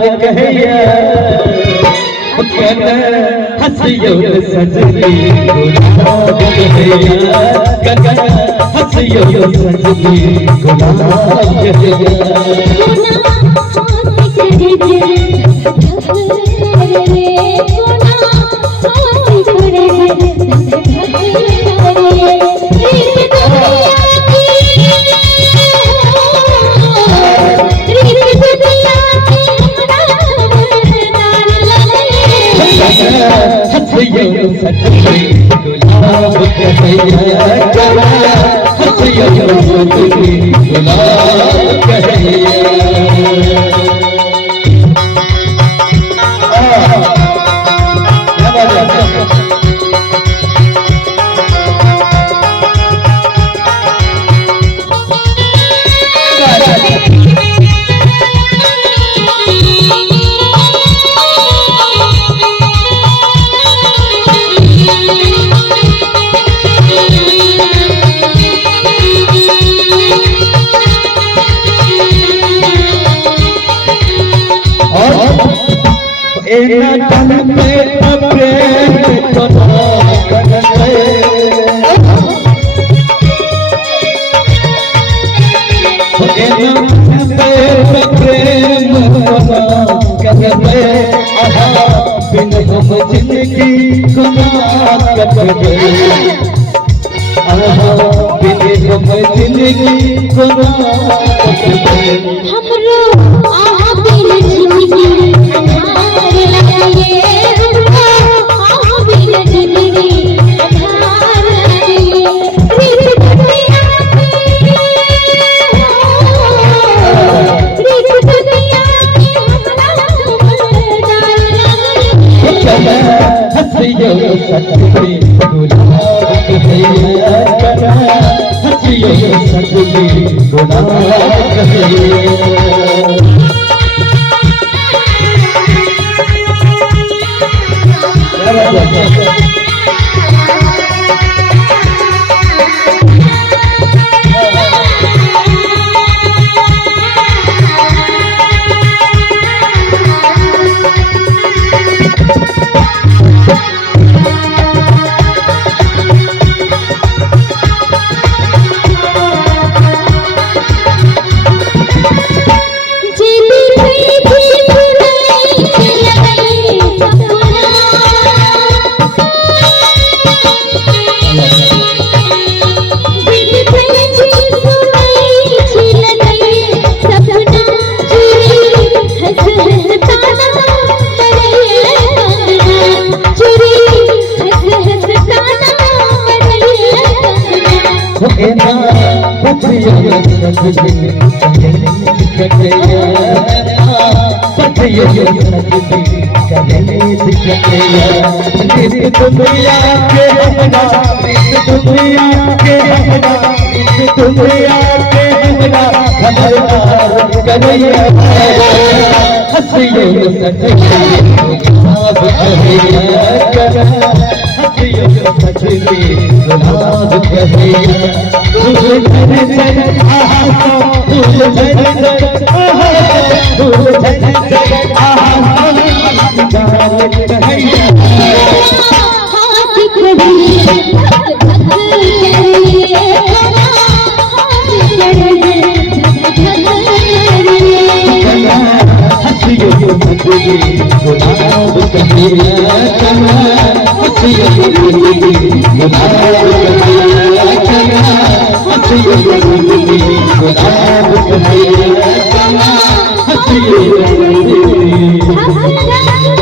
गुलाब कहिया हसियो सजनी गुलाब कहिया हसियो सजनी गुलाब कहिया हसियो सजनी गुलाब कहिया हसियो सजनी गुलाब कहिया एना तन पे प्रेम कथा करते एना तन पे प्रेम कथा करते आहा बिन हम जिंदगी गुनाह करते आहा बिन हम जिंदगी गुनाह करते हमरो आहा बिन जिंदगी हसियो सजनी गुलाब कहिया हसियो सजनी गुलाब कहिया गुलाब